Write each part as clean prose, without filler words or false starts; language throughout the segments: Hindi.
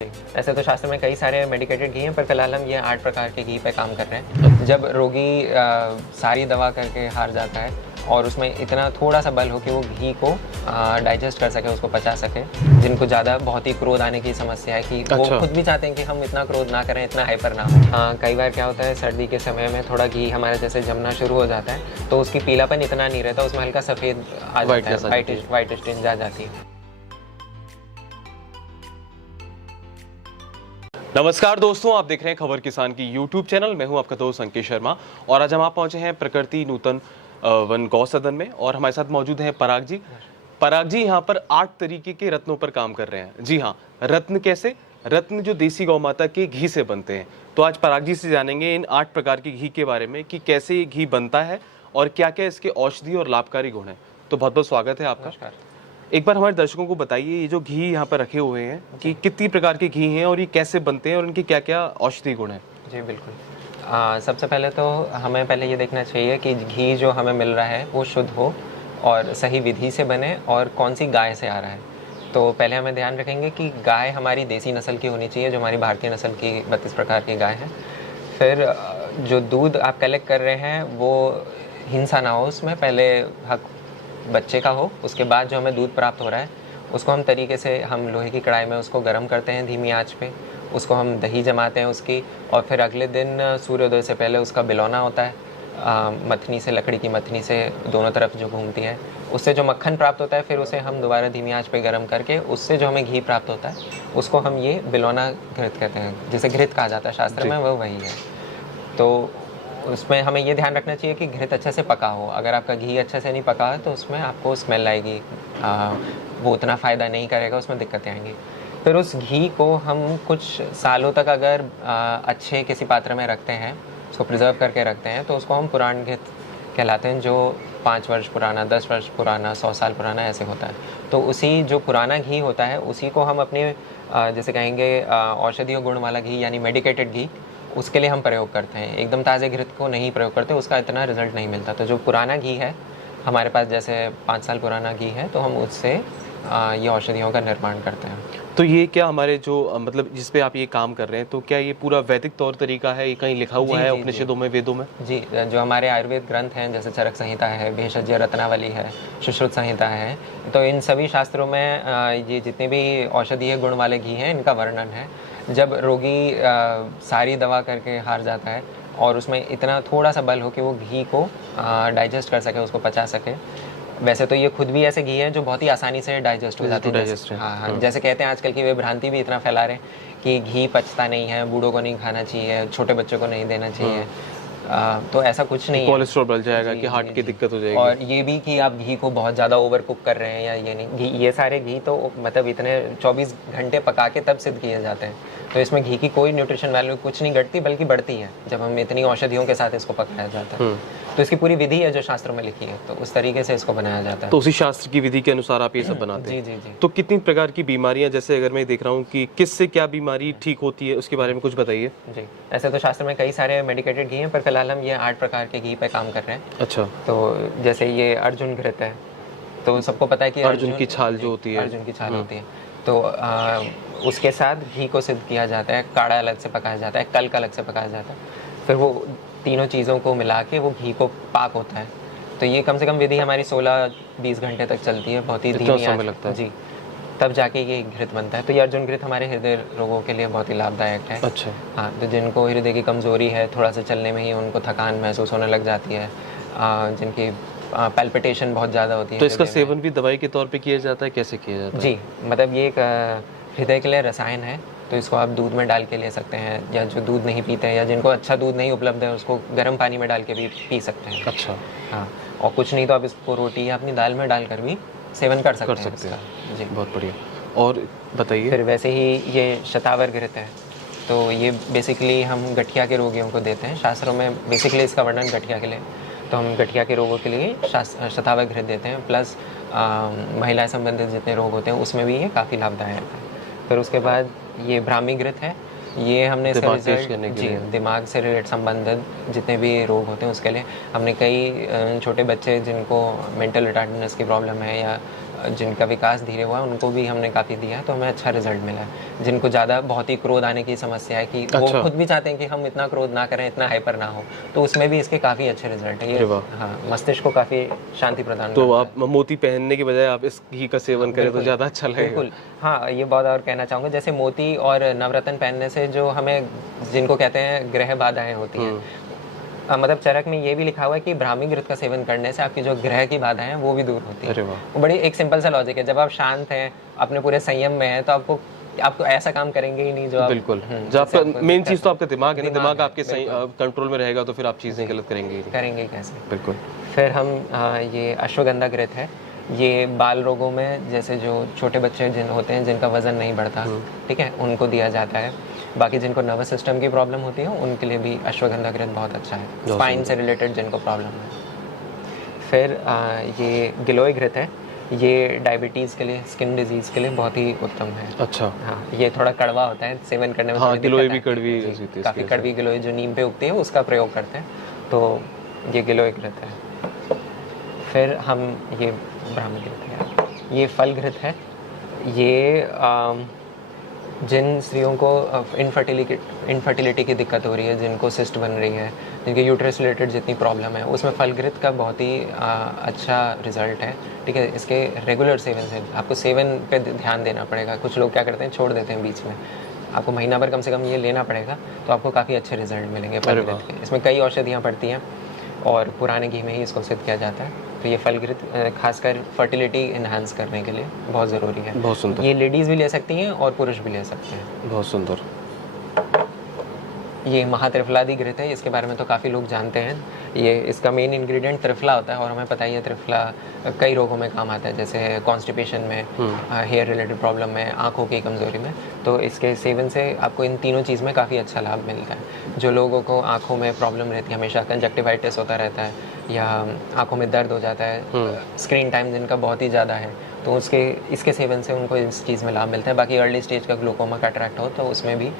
ऐसे तो शास्त्र में कई सारे मेडिकेटेड घी हैं, पर फिलहाल हम ये 8 प्रकार के घी पे काम कर रहे हैं। जब रोगी सारी दवा करके हार जाता है और उसमें इतना थोड़ा सा बल हो कि वो घी को डाइजेस्ट कर सके, उसको पचा सके, जिनको ज़्यादा बहुत ही क्रोध आने की समस्या है कि वो खुद भी चाहते हैं कि हम इतना क्रोध ना करें, इतना हाइपर ना हो। हाँ, कई बार क्या होता है, सर्दी के समय में थोड़ा घी हमारे जैसे जमना शुरू हो जाता है तो उसकी पीलापन इतना नहीं रहता, उसमें हल्का सफ़ेद आ जाता है, वाइट स्टेन जा जाती है। नमस्कार दोस्तों, आप देख रहे हैं खबर किसान की यूट्यूब चैनल। मैं हूं आपका दोस्त अंकित शर्मा और आज हम आप पहुंचे हैं प्रकृति नूतन वन गौ सदन में और हमारे साथ मौजूद हैं पराग जी। पराग जी यहाँ पर 8 तरीके के रत्नों पर काम कर रहे हैं। जी हाँ, रत्न कैसे? रत्न जो देसी गौ माता के घी से बनते हैं। तो आज पराग जी से जानेंगे इन 8 प्रकार के घी के बारे में कि कैसे ये घी बनता है और क्या क्या इसके औषधि और लाभकारी गुण हैं। तो बहुत बहुत स्वागत है आपका। एक बार हमारे दर्शकों को बताइए, ये जो घी यहाँ पर रखे हुए हैं कि कितनी प्रकार के घी हैं और ये कैसे बनते हैं और इनके क्या क्या औषधि गुण हैं? जी बिल्कुल। सबसे पहले तो हमें ये देखना चाहिए कि घी जो हमें मिल रहा है वो शुद्ध हो और सही विधि से बने और कौन सी गाय से आ रहा है। तो पहले हमें ध्यान रखेंगे कि गाय हमारी देसी नस्ल की होनी चाहिए, जो हमारी भारतीय नस्ल की 32 प्रकार की गाय है। फिर जो दूध आप कलेक्ट कर रहे हैं वो हिंसा ना हो, उसमें पहले हक बच्चे का हो, उसके बाद जो हमें दूध प्राप्त हो रहा है उसको हम तरीके से हम लोहे की कढ़ाई में उसको गर्म करते हैं धीमी आंच पे, उसको हम दही जमाते हैं उसकी, और फिर अगले दिन सूर्योदय से पहले उसका बिलौना होता है, मथनी से, लकड़ी की मथनी से दोनों तरफ जो घूमती है, उससे जो मक्खन प्राप्त होता है फिर उसे हम दोबारा धीमी आंच पे गर्म करके उससे जो हमें घी प्राप्त होता है उसको हम ये बिलौना घृत कहते हैं, जिसे घृत कहा जाता है शास्त्र में, वो वही है। तो उसमें हमें ये ध्यान रखना चाहिए कि घृत अच्छे से पका हो। अगर आपका घी अच्छे से नहीं पका है तो उसमें आपको स्मेल आएगी, वो उतना फ़ायदा नहीं करेगा, उसमें दिक्कतें आएंगी। फिर उस घी को हम कुछ सालों तक अगर अच्छे किसी पात्र में रखते हैं, उसको प्रिजर्व करके रखते हैं, तो उसको हम पुराण घृत कहलाते हैं, जो 5 वर्ष पुराना, 10 वर्ष पुराना, 100 साल पुराना ऐसे होता है। तो उसी जो पुराना घी होता है उसी को हम अपने जैसे कहेंगे औषधीय गुण वाला घी यानी मेडिकेटेड घी, उसके लिए हम प्रयोग करते हैं। एकदम ताज़े घृत को नहीं प्रयोग करते, उसका इतना रिजल्ट नहीं मिलता। तो जो पुराना घी है हमारे पास, जैसे 5 साल पुराना घी है, तो हम उससे ये औषधियों का निर्माण करते हैं। तो ये क्या हमारे जो मतलब जिस पे आप ये काम कर रहे हैं, तो क्या ये पूरा वैदिक तौर तरीका है? ये कहीं लिखा हुआ है उपनिषदों में, वेदों में? जी, जो हमारे आयुर्वेद ग्रंथ हैं, जैसे चरक संहिता है, भेषज रत्नावली है, सुश्रुत संहिता है, तो इन सभी शास्त्रों में ये जितने भी औषधीय गुण वाले घी हैं इनका वर्णन है। जब रोगी सारी दवा करके हार जाता है और उसमें इतना थोड़ा सा बल हो कि वो घी को डाइजेस्ट कर सके, उसको पचा सके। वैसे तो ये खुद भी ऐसे घी हैं जो बहुत ही आसानी से डाइजेस्ट हो जाते हैं। हाँ, जैसे कहते हैं आजकल की वे भ्रांति भी इतना फैला रहे हैं कि घी पचता नहीं है, बूढ़ों को नहीं खाना चाहिए, छोटे बच्चों को नहीं देना चाहिए। तो ऐसा कुछ नहीं है, कोलेस्ट्रॉल बढ़ जाएगा कि हार्ट की दिक्कत हो जाएगी। और ये भी कि आप घी को बहुत ज़्यादा ओवर कुक कर रहे हैं या ये नहीं, घी, ये सारे घी तो मतलब इतने 24 घंटे पका के तब सिद्ध किए जाते हैं। तो इसमें घी की कोई न्यूट्रिशन वैल्यू कुछ नहीं घटती बल्कि बढ़ती है जब हम इतनी औषधियों के साथ इसको पकाया जाता है। तो इसकी पूरी विधि है जो शास्त्र में लिखी है, तो उस तरीके से इसको बनाया जाता है। तो उसी शास्त्र की विधि के अनुसार आप ये सब बनाते हैं? जी जी जी। तो कितनी प्रकार की बीमारियां, जैसे अगर मैं देख रहा हूँ कि किससे क्या बीमारी ठीक होती है, उसके बारे में कुछ बताइए। जी, ऐसे तो शास्त्र में कई सारे मेडिकेटेड घी हैं, पर फिलहाल हम ये 8 प्रकार के घी पे काम कर रहे हैं। अच्छा। तो जैसे ये अर्जुन घृत है, तो सबको पता है कि अर्जुन की छाल जो होती है, अर्जुन की छाल होती है, तो उसके साथ घी को सिद्ध किया जाता है। काढ़ा अलग से पकाया जाता है, कल्क अलग से पकाया जाता है, फिर वो तीनों चीज़ों को मिला के वो घी को पाक होता है। तो ये कम से कम विधि हमारी 16-20 घंटे तक चलती है, बहुत ही धीमी आंच लगता है जी, तब जाके ये घृत बनता है। तो ये अर्जुन घृत हमारे हृदय रोगों के लिए बहुत ही लाभदायक है। अच्छा। हाँ, तो जिनको हृदय की कमज़ोरी है, थोड़ा सा चलने में ही उनको थकान महसूस होने लग जाती है, जिनकी पैल्पिटेशन बहुत ज़्यादा होती है, तो इसका सेवन भी दवाई के तौर पे किया जाता है? कैसे किया जाता है? जी, मतलब ये एक हृदय के लिए रसायन है, तो इसको आप दूध में डाल के ले सकते हैं, या जो दूध नहीं पीते हैं या जिनको अच्छा दूध नहीं उपलब्ध है उसको गर्म पानी में डाल के भी पी सकते हैं। अच्छा। हाँ, और कुछ नहीं तो आप इसको रोटी या अपनी दाल में डालकर भी सेवन कर सकते हैं। जी, बहुत बढ़िया। और बताइए। फिर वैसे ही ये शतावर घृत है, तो ये बेसिकली हम गठिया के रोगियों को देते हैं। शास्त्रों में बेसिकली इसका वर्णन गठिया के लिए, तो हम गठिया के रोगों के लिए शतावर घृत देते हैं। प्लस महिला संबंधित जितने रोग होते हैं उसमें भी ये काफ़ी लाभदायक है। फिर उसके बाद ये ब्राह्मी घृत है, ये हमने इसका रिजल्ट जी दिमाग से रिलेटेड संबंधित जितने भी रोग होते हैं उसके लिए हमने कई छोटे बच्चे जिनको मेंटल रिटार्डनेस की प्रॉब्लम है या जिनका विकास धीरे हुआ उनको भी हमने काफ़ी दिया है, तो हमें अच्छा रिजल्ट मिला है। जिनको ज़्यादा बहुत ही क्रोध आने की समस्या है कि वो अच्छा। खुद भी चाहते हैं कि हम इतना क्रोध ना करें, इतना हाइपर ना हो, तो उसमें भी इसके काफ़ी अच्छे रिजल्ट है। ये हाँ, मस्तिष्क को काफ़ी शांति प्रदान तो करता है। आप मोती पहनने के बजाय आप इस घी का सेवन करें तो ज़्यादा अच्छा लगेगा। बिल्कुल, हाँ, ये बात और कहना चाहूँगा, जैसे मोती और नवरत्न पहनने से जो हमें, जिनको कहते हैं ग्रह बाधाएं होती हैं, मतलब चरक में ये भी लिखा हुआ है कि ब्राह्मी घृत का सेवन करने से आपकी जो ग्रह की बाधाएं हैं वो भी दूर होती है। अरे वाह। वो बड़ी एक सिंपल सा लॉजिक है, जब आप शांत हैं, अपने पूरे संयम में हैं, तो आपको ऐसा काम करेंगे ही नहीं जो आप बिल्कुल, जिससे जो आपका आपको मेन दिक्कत चीज़ तो हो। आपका दिमाग है ना, दिमाग है, आपके सही कंट्रोल में रहेगा तो फिर आप चीज़ें गलत करेंगे ही नहीं। करेंगे ही कैसे। बिल्कुल। फिर हम ये अश्वगंधा घृत है, ये बाल रोगों में, जैसे जो छोटे बच्चे जिन होते हैं जिनका वजन नहीं बढ़ता, ठीक है, उनको दिया जाता है। बाकी जिनको नर्वस सिस्टम की प्रॉब्लम होती है उनके लिए भी अश्वगंधा घृत बहुत अच्छा है, स्पाइन से रिलेटेड जिनको प्रॉब्लम है। फिर ये गिलोय घृत है, ये डायबिटीज़ के लिए, स्किन डिजीज़ के लिए बहुत ही उत्तम है। अच्छा। हाँ, ये थोड़ा कड़वा होता है, सेवन करने में हाँ, थोड़ी गिलोय दिक्कत भी आती है। कड़वी जी, होती है काफ़ी इसकी कड़वी गिलोय जो नीम पे उगती है उसका प्रयोग करते हैं, तो ये गिलोय घृत है। फिर हम ये ब्राह्मी घृत है, ये फल घृत है। ये जिन स्त्रियों को इनफर्टिलिटी की दिक्कत हो रही है, जिनको सिस्ट बन रही है, जिनके यूट्रस रिलेटेड जितनी प्रॉब्लम है, उसमें फल घृत का बहुत ही अच्छा रिजल्ट है, ठीक है। इसके रेगुलर सेवन से, आपको सेवन पे ध्यान देना पड़ेगा। कुछ लोग क्या करते हैं, छोड़ देते हैं बीच में, आपको महीना भर कम से कम ये लेना पड़ेगा, तो आपको काफ़ी अच्छे रिजल्ट मिलेंगे फल घृत के। इसमें कई औषधियाँ पड़ती हैं और पुराने घी में ही इसको सिद्ध किया जाता है, तो ये फल घृत खासकर फर्टिलिटी इन्हांस करने के लिए बहुत ज़रूरी है। बहुत सुंदर। ये लेडीज़ भी ले सकती हैं और पुरुष भी ले सकते हैं। बहुत सुंदर। ये महात्रिफलादि घृत है, इसके बारे में तो काफ़ी लोग जानते हैं। ये इसका मेन इंग्रेडिएंट त्रिफला होता है, और हमें पता ही है त्रिफला कई रोगों में काम आता है, जैसे कॉन्स्टिपेशन में, हेयर रिलेटेड प्रॉब्लम में, आँखों की कमज़ोरी में। तो इसके सेवन से आपको इन तीनों चीज़ में काफ़ी अच्छा लाभ मिलता है। जो लोगों को आँखों में प्रॉब्लम रहती है, हमेशा कंजक्टिवाइटिस होता रहता है या आँखों में दर्द हो जाता है, स्क्रीन टाइम जिनका बहुत ही ज़्यादा है, तो इसके सेवन से उनको इस चीज़ में लाभ मिलता है। बाकी अर्ली स्टेज का ग्लूकोमा कैटरैक्ट हो तो उसमें भी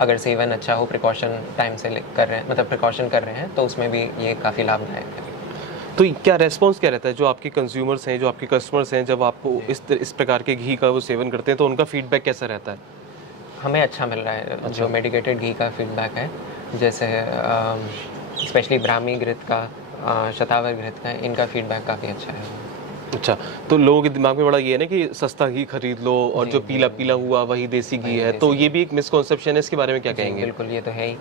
अगर सेवन अच्छा हो, प्रिकॉशन टाइम से कर रहे हैं, मतलब प्रिकॉशन कर रहे हैं, तो उसमें भी ये काफ़ी लाभदायक है। तो क्या रेस्पॉन्स क्या रहता है जो आपके कंज्यूमर्स हैं, जो आपके कस्टमर्स हैं, जब आपको इस प्रकार के घी का वो सेवन करते हैं, तो उनका फीडबैक कैसा रहता है? हमें अच्छा मिल रहा है। अच्छा। जो मेडिकेटेड घी का फीडबैक है, जैसे स्पेशली ब्राह्मी घृत का, शतावर घृत का, इनका फीडबैक काफ़ी अच्छा है। अच्छा, तो लोगों के दिमाग में बड़ा ये है ना कि सस्ता घी खरीद लो और जो पीला पीला हुआ वही देसी घी है, तो ये भी एक मिसकॉन्सेप्शन है, इसके बारे में क्या कहेंगे? बिल्कुल, ये तो है ही।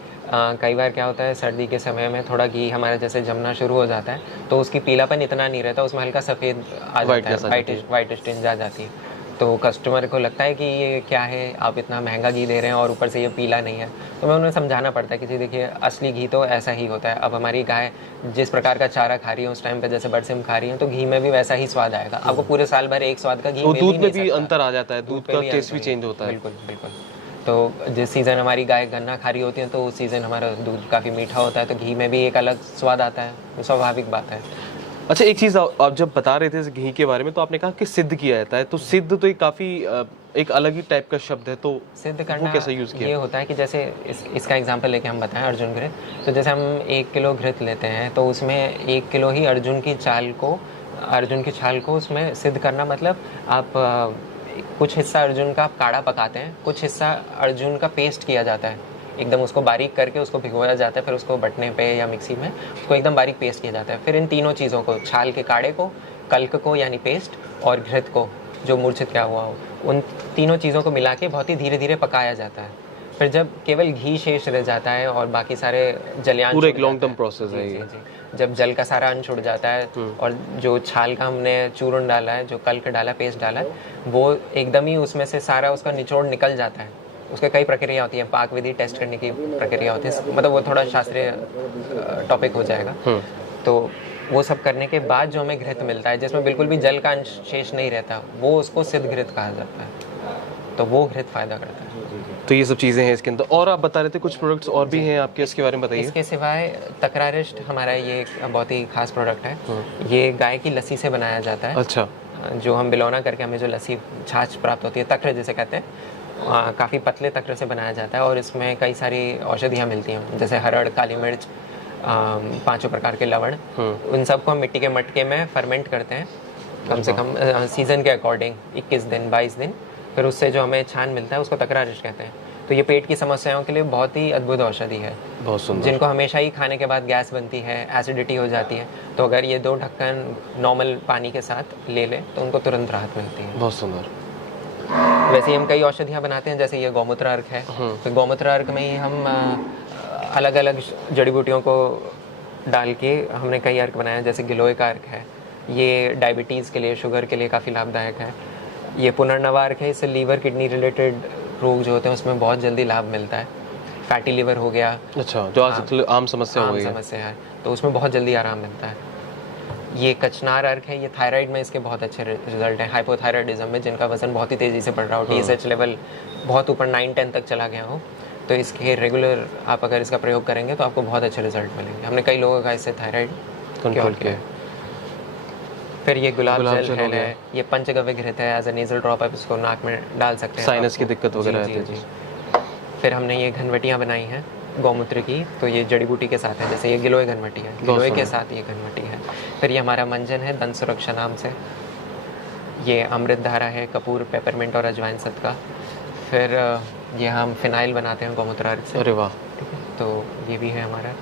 कई बार क्या होता है, सर्दी के समय में थोड़ा घी हमारा जैसे जमना शुरू हो जाता है, तो उसकी पीलापन इतना नहीं रहता, उसमें हल्का सफ़ेद आ जाता है, वाइटिश टिंज आ जाती है। तो कस्टमर को लगता है कि ये क्या है, आप इतना महंगा घी दे रहे हैं और ऊपर से ये पीला नहीं है। तो मैं उन्हें समझाना पड़ता है कि जी देखिए, असली घी तो ऐसा ही होता है। अब हमारी गाय जिस प्रकार का चारा खा रही है उस टाइम पे, जैसे बरसिम खा रही है, तो घी में भी वैसा ही स्वाद आएगा। आपको पूरे साल भर एक स्वाद का घी तो मिल दूध ही में नहीं भी सकता। अंतर आ जाता है, दूध का टेस्ट भी चेंज होता है। बिल्कुल बिल्कुल। तो जिस सीज़न हमारी गाय गन्ना खा रही होती है, तो उस सीज़न हमारा दूध काफ़ी मीठा होता है, तो घी में भी एक अलग स्वाद आता है, वो स्वाभाविक बात है। अच्छा, एक चीज़ आप जब बता रहे थे घी के बारे में, तो आपने कहा कि सिद्ध किया जाता है, तो सिद्ध तो एक काफ़ी एक अलग ही टाइप का शब्द है, तो सिद्ध करना कैसे यूज़ किया? ये होता है कि जैसे इसका एग्जांपल लेके हम बताएं, अर्जुन घृत। तो जैसे हम 1 किलो घृत लेते हैं, तो उसमें 1 किलो ही अर्जुन की छाल को उसमें सिद्ध करना, मतलब आप कुछ हिस्सा अर्जुन का आप काढ़ा पकाते हैं, कुछ हिस्सा अर्जुन का पेस्ट किया जाता है, एकदम उसको बारीक करके उसको भिगोया जाता है, फिर उसको बटने पे या मिक्सी में उसको एकदम बारीक पेस्ट किया जाता है। फिर इन तीनों चीज़ों को, छाल के काढ़े को, कल्क को यानी पेस्ट, और घृत को जो मूर्छित क्या हुआ हो, उन तीनों चीज़ों को मिला के बहुत ही धीरे धीरे पकाया जाता है। फिर जब केवल घी शेष रह जाता है और बाकी सारे जलयान, पूरा एक लॉन्ग टर्म प्रोसेस है ये। जब जल का सारा अंश उड़ जाता है और जो छाल का हमने चूर्ण डाला है, जो कल्क डाला, पेस्ट डाला है, वो एकदम ही उसमें से सारा उसका निचोड़ निकल जाता है। उसके कई प्रक्रिया होती हैं, पाक विधि टेस्ट करने की प्रक्रिया होती है, मतलब वो थोड़ा शास्त्रीय टॉपिक हो जाएगा। तो वो सब करने के बाद जो हमें घृत मिलता है, जिसमें बिल्कुल भी जल का अंश शेष नहीं रहता, वो उसको सिद्ध घृत कहा जाता है। तो वो घृत फायदा करता है। तो ये सब चीज़ें हैं इसके अंदर। और आप बता रहे थे कुछ प्रोडक्ट्स और भी हैं आपके, इसके बारे में बताइए। इसके सिवाय तकरारिष्ट हमारा ये एक बहुत ही खास प्रोडक्ट है। ये गाय की लस्सी से बनाया जाता है। अच्छा। जो हम बिलौना करके हमें जो लस्सी छाछ प्राप्त होती है, तक्र जिसे कहते हैं, काफ़ी पतले तक्र से बनाया जाता है, और इसमें कई सारी औषधियाँ मिलती हैं, जैसे हरड़, काली मिर्च, 5 प्रकार के लवण। उन सबको हम मिट्टी के मटके में फर्मेंट करते हैं, कम से कम सीज़न के अकॉर्डिंग 21 दिन 22 दिन, फिर उससे जो हमें छान मिलता है उसको तकरारिश कहते हैं। तो ये पेट की समस्याओं के लिए बहुत ही अद्भुत औषधि है। बहुत सुंदर। जिनको हमेशा ही खाने के बाद गैस बनती है, एसिडिटी हो जाती है, तो अगर ये 2 ढक्कन नॉर्मल पानी के साथ ले लें तो उनको तुरंत राहत मिलती है। बहुत सुंदर। वैसे ही हम कई औषधियाँ बनाते हैं, जैसे ये गौमूत्र अर्क है। तो गौमूत्र अर्क में ही हम अलग अलग जड़ी बूटियों को डाल के हमने कई अर्क बनाए हैं, जैसे गिलोय का अर्क है। ये डायबिटीज़ के लिए, शुगर के लिए काफ़ी लाभदायक है। ये पुनर्नवा अर्क है, इससे लीवर किडनी रिलेटेड रोग जो होते हैं उसमें बहुत जल्दी लाभ मिलता है। फैटी लिवर हो गया, अच्छा, जो आज आम समस्या हो गई है। समस्या है, तो उसमें बहुत जल्दी आराम मिलता है। ये कचनार अर्क है, ये थायराइड में इसके बहुत अच्छे रिजल्ट हैं। हाइपोथायराइडिज्म में जिनका वजन बहुत ही तेज़ी से बढ़ रहा हो, TSH लेवल बहुत ऊपर 9-10 तक चला गया हो, तो इसके रेगुलर आप अगर इसका प्रयोग करेंगे तो आपको बहुत अच्छे रिजल्ट मिलेंगे। हमने कई लोगों का इससे थायराइड कंट्रोल किया। फिर ये गुलाब जल है, ये पंचगव्य घृत है, एज अ नेजल ड्रॉप आप इसको नाक में डाल सकते हैं। साइनस की दिक्कत वगैरह रहती है। जी। फिर हमने ये घनवटियाँ बनाई हैं गौमूत्र की, तो ये जड़ी बूटी के साथ है, जैसे ये गिलोय घनवटी है, गिलोय के साथ ये घनवटी है। फिर ये हमारा मंजन है दंत सुरक्षा नाम से। ये अमृत धारा है, कपूर, पेपरमिंट और अजवाइन सत्का। फिर ये हम फिनाइल बनाते हैं गौमूत्र अर्क से। अरे वाह। ठीक है, तो ये भी है हमारा।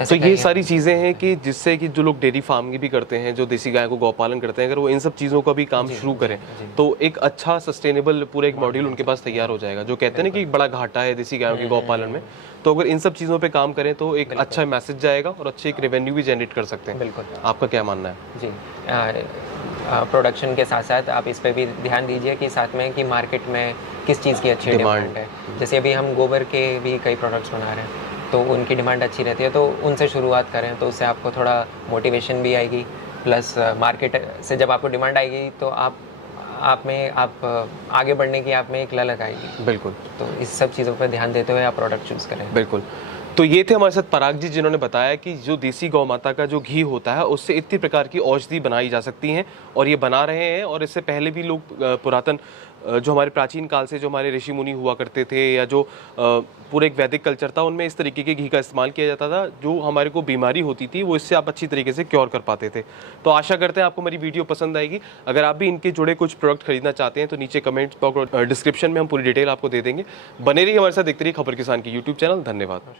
तो ये सारी चीज़ें हैं कि जिससे कि जो लोग डेयरी फार्मिंग भी करते हैं, जो देसी गाय को गौपालन करते हैं, अगर वो इन सब चीज़ों का भी काम शुरू करें तो एक अच्छा सस्टेनेबल पूरा एक मॉड्यूल उनके पास तैयार हो जाएगा। जो कहते हैं ना कि बड़ा घाटा है देसी गायों की गौपालन में, तो अगर इन सब चीज़ों पे काम करें तो एक अच्छा मैसेज जाएगा और अच्छे एक रेवेन्यू भी जनरेट कर सकते हैं। बिल्कुल। आपका क्या मानना है? जी, प्रोडक्शन के साथ साथ आप इस पे भी ध्यान दीजिए कि साथ में कि मार्केट में किस चीज़ की अच्छी डिमांड है। जैसे अभी हम गोबर के भी कई प्रोडक्ट्स बना रहे हैं, तो उनकी डिमांड अच्छी रहती है, तो उनसे शुरुआत करें, तो उससे आपको थोड़ा मोटिवेशन भी आएगी। प्लस मार्केट से जब आपको डिमांड आएगी तो आप आगे बढ़ने की आप में एक ललक आएगी। बिल्कुल। तो इस सब चीज़ों पर ध्यान देते हुए आप प्रोडक्ट चूज़ करें। बिल्कुल। तो ये थे हमारे साथ पराग जी, जिन्होंने बताया कि जो देसी गौ माता का जो घी होता है उससे इतनी प्रकार की औषधि बनाई जा सकती हैं, और ये बना रहे हैं। और इससे पहले भी लोग पुरातन जो हमारे प्राचीन काल से जो हमारे ऋषि मुनि हुआ करते थे, या जो पूरे एक वैदिक कल्चर था, उनमें इस तरीके के घी का इस्तेमाल किया जाता था। जो हमारे को बीमारी होती थी वो इससे आप अच्छी तरीके से क्योर कर पाते थे। तो आशा करते हैं आपको मेरी वीडियो पसंद आएगी। अगर आप भी इनके जुड़े कुछ प्रोडक्ट खरीदना चाहते हैं तो नीचे कमेंट बॉक्स और डिस्क्रिप्शन में हम पूरी डिटेल आपको दे देंगे। बने रहिए हमारे साथ, देखते रहिए खबर किसान की यूट्यूब चैनल। धन्यवाद।